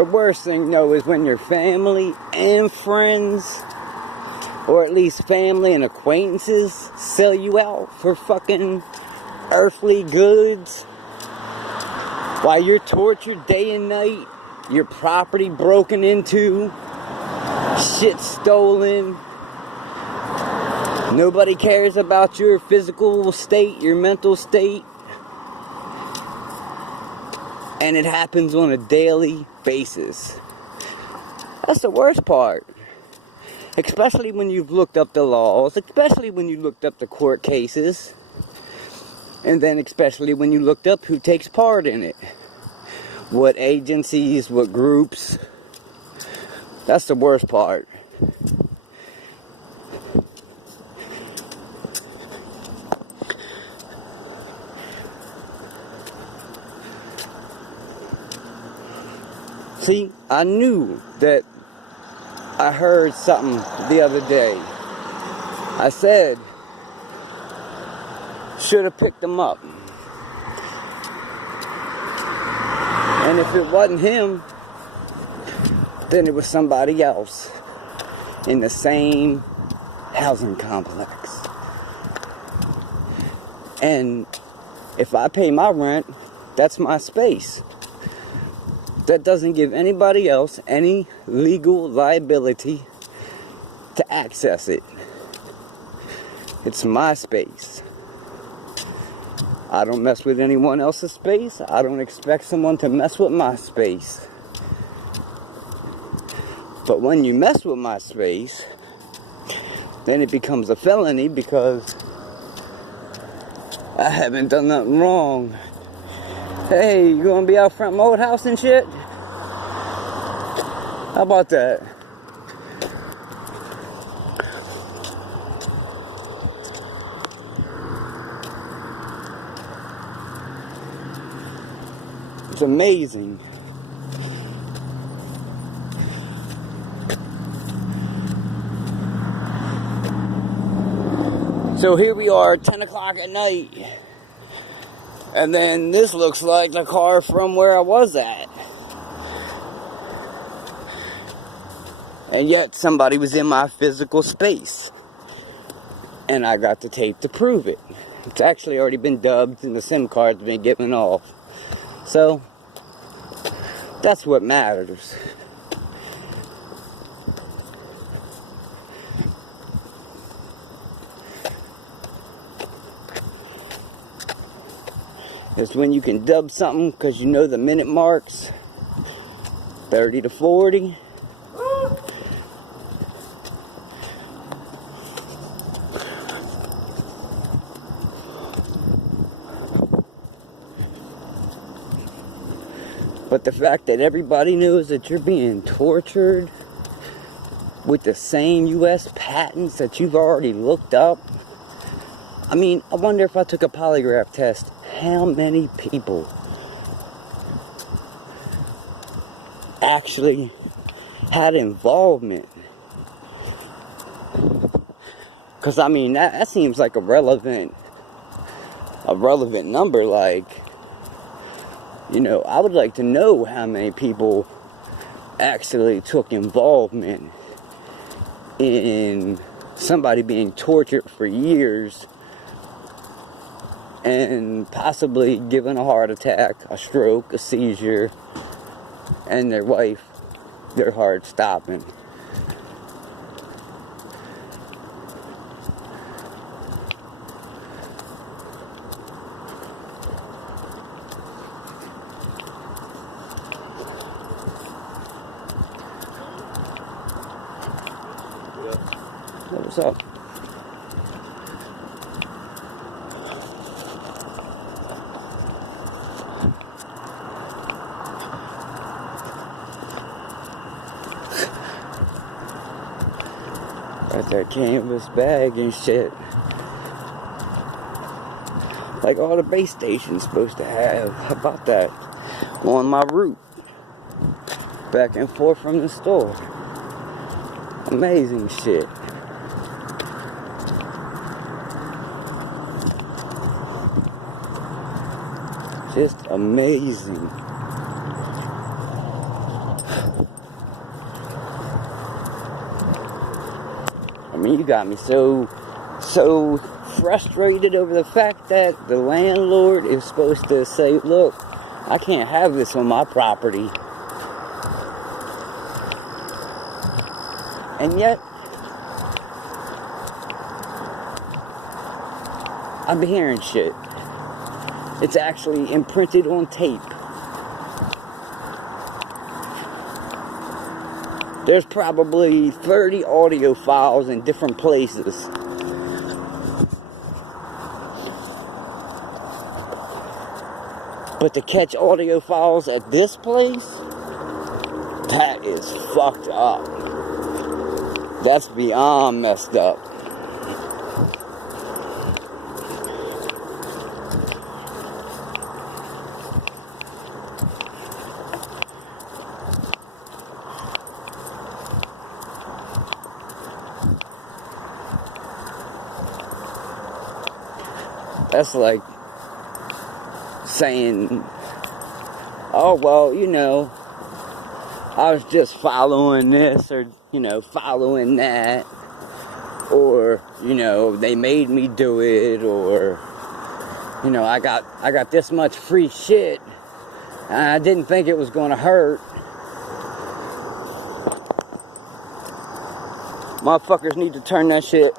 The worst thing, though, is when your family and friends, or at least family and acquaintances, sell you out for fucking earthly goods while you're tortured day and night, your property broken into, shit stolen. Nobody cares about your physical state, your mental state. And it happens on a daily basis. That's the worst part. Especially when you've looked up the laws, especially when you looked up the court cases, and then especially when you looked up who takes part in it. What agencies, what groups. That's the worst part. See, I knew that I heard something the other day. I said, should have picked him up. And if it wasn't him, then it was somebody else in the same housing complex. And if I pay my rent, that's my space. That doesn't give anybody else any legal liability to access it. It's my space. I don't mess with anyone else's space. I don't expect someone to mess with my space. But when you mess with my space, then it becomes a felony because I haven't done nothing wrong. Hey, you gonna be out front my old house and shit? How about that? It's amazing. So here we are, 10 o'clock at night. And then this looks like the car from where I was at. And yet somebody was in my physical space. And I got the tape to prove it. It's actually already been dubbed and the SIM card's been given off. So, that's what matters. It's when you can dub something because you know the minute marks, 30 to 40. But the fact that everybody knows that you're being tortured with the same U.S. patents that you've already looked up. I mean, I wonder if I took a polygraph test, how many people actually had involvement? Because, I mean, that seems like a relevant number. Like, you know, I would like to know how many people actually took involvement in somebody being tortured for years and possibly given a heart attack, a stroke, a seizure, and their wife, their heart stopping. What's up? Got that canvas bag and shit. Like all the base station's supposed to have. How about that? On my route. Back and forth from the store. Amazing shit. Just amazing. And you got me so frustrated over the fact that the landlord is supposed to say, look, I can't have this on my property. And yet, I'm hearing shit. It's actually imprinted on tape. There's probably 30 audio files in different places. But to catch audio files at this place, that is fucked up. That's beyond messed up. That's like saying, oh, well, you know, I was just following this or, you know, following that. Or, you know, they made me do it. Or, you know, I got this much free shit. And I didn't think it was going to hurt. Motherfuckers need to turn that shit